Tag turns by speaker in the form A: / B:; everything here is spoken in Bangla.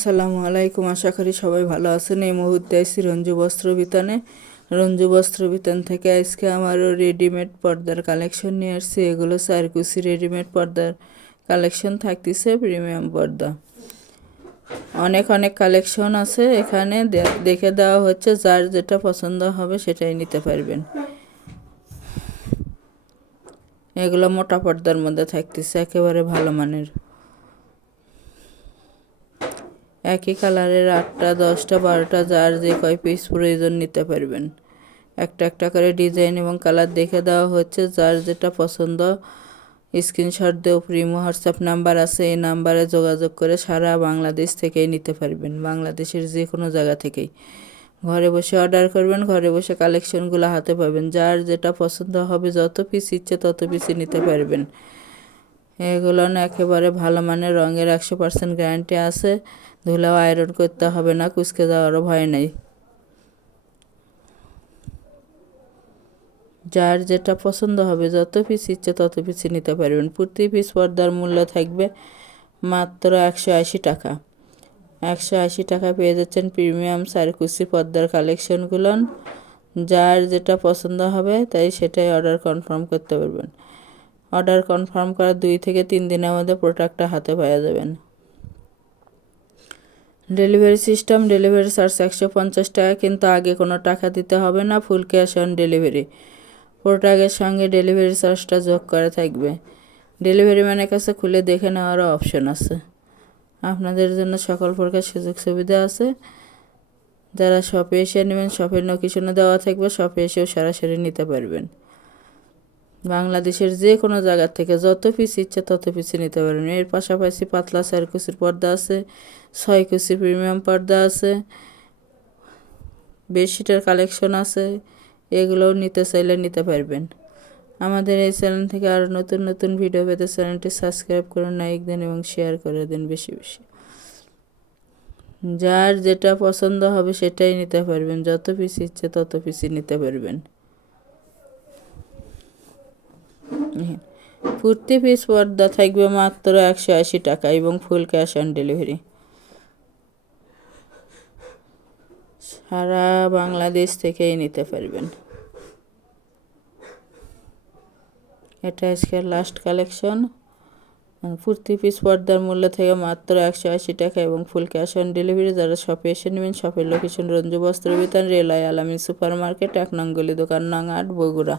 A: আসসালামু আলাইকুম। আশা করি সবাই ভালো আছেন। এই মুহূর্তে আইসি রঞ্জু বস্ত্র বিতানে। রঞ্জু বস্ত্র বিতান থেকে আজকে আমারও রেডিমেড পর্দার কালেকশন নিয়ে আসছি। এগুলো চারকুচি রেডিমেড পর্দার কালেকশন থাকতেছে, প্রিমিয়াম পর্দা। অনেক অনেক কালেকশন আছে। এখানে দেখে দেওয়া হচ্ছে, যার যেটা পছন্দ হবে সেটাই নিতে পারবেন। এগুলো মোটা পর্দার মধ্যে থাকতেছে, একেবারে ভালো মানের। একই কালারের আটটা, দশটা, বারোটা, যার যে কয় পিস প্রয়োজন নিতে পারবেন। একটা একটা করে ডিজাইন এবং কালার দেখে দেওয়া হচ্ছে, যার যেটা পছন্দ। স্ক্রিনশট দিয়েও প্রিমো হোয়াটসঅ্যাপ নাম্বার আছে, এই নাম্বারে যোগাযোগ করে সারা বাংলাদেশ থেকেই নিতে পারবেন, বাংলাদেশের যে কোনো জায়গা থেকেই। ঘরে বসে অর্ডার করবেন, ঘরে বসে কালেকশনগুলো হাতে পাবেন, যার যেটা পছন্দ হবে, যত পিস ইচ্ছে তত পিসই নিতে পারবেন। এগুলো একেবারে ভালো মানের, রঙের একশো পার্সেন্ট গ্যারান্টি আছে। ধুলাও আয়রন করতে হবে না, কুচকে যাওয়ারও ভয় নেই। যার যেটা পছন্দ হবে, যত পিস ইচ্ছে তত পিসই নিতে পারবেন। প্রতি পিস পর্দার মূল্য থাকবে মাত্র একশো আশি টাকা। একশো আশি টাকা পেয়ে যাচ্ছেন প্রিমিয়াম সারকুচি পর্দার কালেকশনগুলো। যার যেটা পছন্দ হবে, তাই সেটাই অর্ডার কনফার্ম করতে পারবেন। অর্ডার কনফার্ম করার দুই থেকে তিন দিনের মধ্যে প্রোডাক্টটা হাতে পাওয়া যাবেন। ডেলিভারি সিস্টেম, ডেলিভারি চার্জ একশো পঞ্চাশ টাকা, কিন্তু আগে কোনো টাকা দিতে হবে না, ফুল ক্যাশ অন ডেলিভারি। প্রোডাক্টের সঙ্গে ডেলিভারি চার্জটা যোগ করা থাকবে। ডেলিভারি ম্যানের কাছে খুলে দেখে নেওয়ারও অপশন আছে। আপনাদের জন্য সকল প্রকার সুযোগ সুবিধা আছে। যারা শপে এসে নেবেন, শপের লোকেশনে দেওয়া থাকবে, শপে এসেও সরাসরি নিতে পারবেন। বাংলাদেশের যে কোনো জায়গা থেকে যত পিস ইচ্ছে তত পিসই নিতে পারবেন। এর পাশাপাশি পাতলা চার কুচির পর্দা আছে, ছয় কুচির প্রিমিয়াম পর্দা আছে, বেডশিটের কালেকশন আছে, এগুলোও নিতে চাইলে নিতে পারবেন। আমাদের এই চ্যানেল থেকে আরও নতুন নতুন ভিডিও পেতে চ্যানেলটি সাবস্ক্রাইব করুন লাইক দিন এবং শেয়ার করে দিন বেশি বেশি। যার যেটা পছন্দ হবে সেটাই নিতে পারবেন, যত পিস ইচ্ছে তত পিসই নিতে পারবেন। প্রতি পিস পর্দা থাকবে মাত্র একশো আশি টাকা এবং ফুল ক্যাশ অন ডেলিভারি। সারা বাংলাদেশ থেকেই নিতে পারবেন। এটা আজকের লাস্ট কালেকশন প্রতি পিস পর্দার মূল্য থেকে মাত্র একশো আশি টাকা এবং ফুল ক্যাশ অন ডেলিভারি। যারা শপে এসে নেবেন শপের লোকেশন রঞ্জু বস্ত্র বিতান রেলায় আলামিন সুপার মার্কেট এক নঙ্গলি দোকান, নং আট, বগুড়া।